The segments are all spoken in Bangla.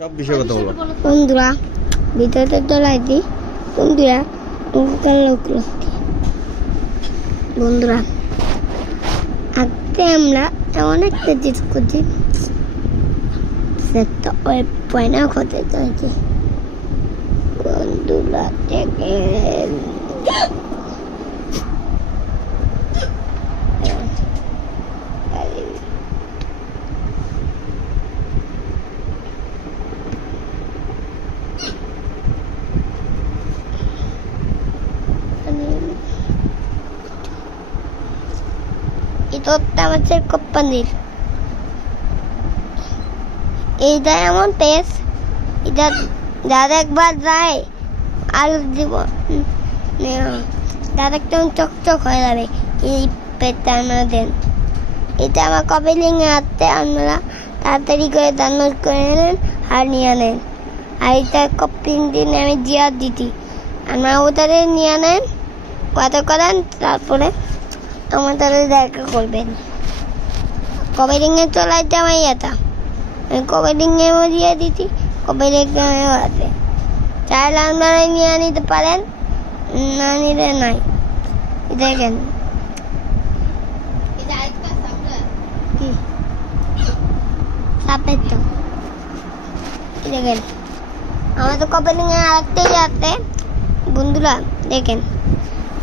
সব বিষয়ে কথা বলো বন্ধুরা ভিতরে তো লাইতি বন্ধুরা উপকার লোক বন্ধুরা, আজকে আমরা এমন একটা জিনিস করছি সেটা ওই পয়না হতে চাইছে বন্ধুরা এটা হচ্ছে আমাদের কোম্পানির এইটা এমন পেস এটা যারা একবার যায়, আর জীবন তার একদম চকচক হয়ে যাবে এই পেটটা আমরা দেন। এটা আমার কবে লিঙ্গে আসতে আপনারা তাড়াতাড়ি করে ডাউনলোড করে নেন আর নিয়ে নেন। আর এটা কপিং দিন আমি জিয়ার দিতি। আপনারা ওটারে নিয়ে নেন কথা করেন, তারপরে আমাদের দেখা করবেন কবে রিঙে চলাইতে আমার এটা আমি কবে রিঙে দিয়ে দিচ্ছি কবে রিঙে আছে। চাইলে আপনারা নিয়ে নিতে পারেন না নিলে নাই। দেখেন। কি? সাপের তো। দেখেন। কবে রিঙে আরেকটাই আছে। বন্ধুরা দেখেন।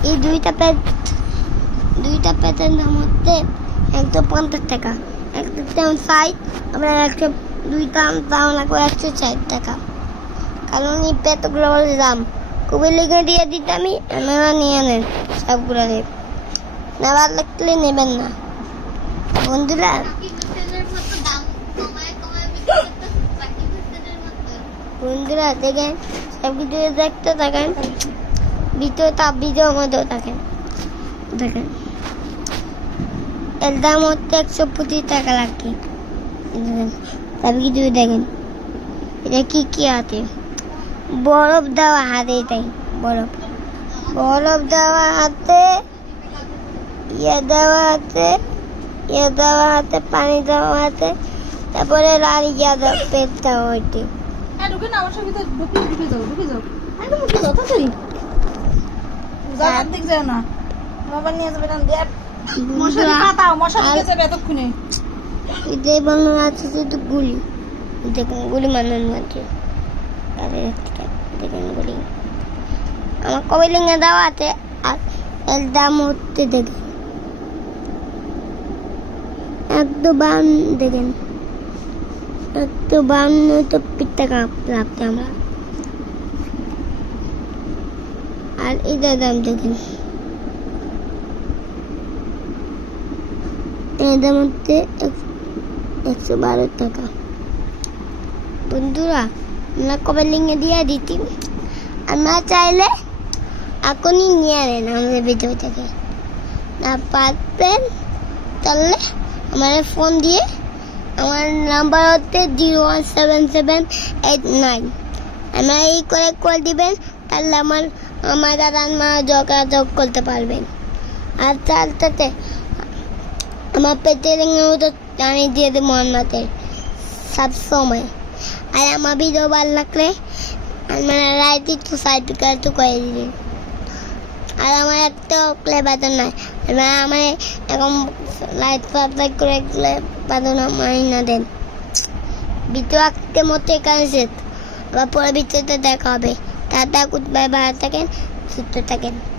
এই দুইটা পেট দুইটা প্যাটার্ন দাম হচ্ছে একশো পঞ্চাশ টাকা। একশো দাম ষাট আপনার একশো দুইটা দাম লাগবে একশো ষাট টাকা। কারণ এই পেটগুলো দাম খুবই লেগে দিয়ে দিতে আমি, আপনারা নিয়ে নেন সবগুলো নেব নেওয়ার লাগলে নেবেন না। বন্ধুরা বন্ধুরা দেখেন সব কিছু দেখতে থাকেন ভিডিও তা ভিডিওর মধ্যেও থাকেন। দেখেন। এর দাম হচ্ছে একশো পঁচিশ টাকা দেখেন তবে কিছু দেখেন, এটা কি কি আছে? বরফ দেওয়া হাতে এটাই, বরফ। বরফ দেওয়া হাতে ইয়ে দেওয়া আছে ইয়ে দেওয়া হাতে, পানি দেওয়া আছে তারপরে লাল ইয়া পেট দেওয়া হ্যাঁ না আমার সঙ্গে তো ঢুকে ঢুকে যাও ঢুকে যাও। একদম ঢুকে যাও, তাড়াতাড়ি। যাওয়ার দিক, যাও না। মোবাইল নিয়ে যাবে না মশারি পাতাও মশা ঢুকে এতক্ষণে। এটাই বানানো আছে শুধু গুলি। দেখুন গুলি বানানো আছে আরে দেখুন গুলি আমার কবে লিঙ্গে দেওয়া আছে আর এর দাম হচ্ছে দেখেন। বান্ন তো টাকা লাগছে আমরা। আর এটার দাম দেখেন। এর মধ্যে একশো বারো টাকা। বন্ধুরা, আমরা কবে লিঙ্গে দিয়ে দিতি? আমরা চাইলে এখনই নিয়ে নেন আমাদের ভিডিও থেকে না পারবেন তাহলে আমার ফোন দিয়ে আমার নাম্বার হচ্ছে zero one seven seven eight nine. আমার এই করে কল দিবেন, তাহলে আমার আমার দাদা মা যোগাযোগ করতে পারবেন। আর তার সাথে আমার পেটে তো আমি দিয়ে দেবো সব সময় আর আমার ভিডিও ভালো লাগলে আমার লাইট একটু সার্টিফিকেট একটু করে দিবেন আর আমার একটা ক্লে বেতন নাই এবার আমার এখন লাইট সাবস্ক্রাইব করে ক্লে বেতন আমার না দেন ভিডিও আজকের মতো এখানে শেষ আবার পরে ভিডিওতে দেখা হবে টাটা গুড বাই ভালো থাকেন সুস্থ থাকেন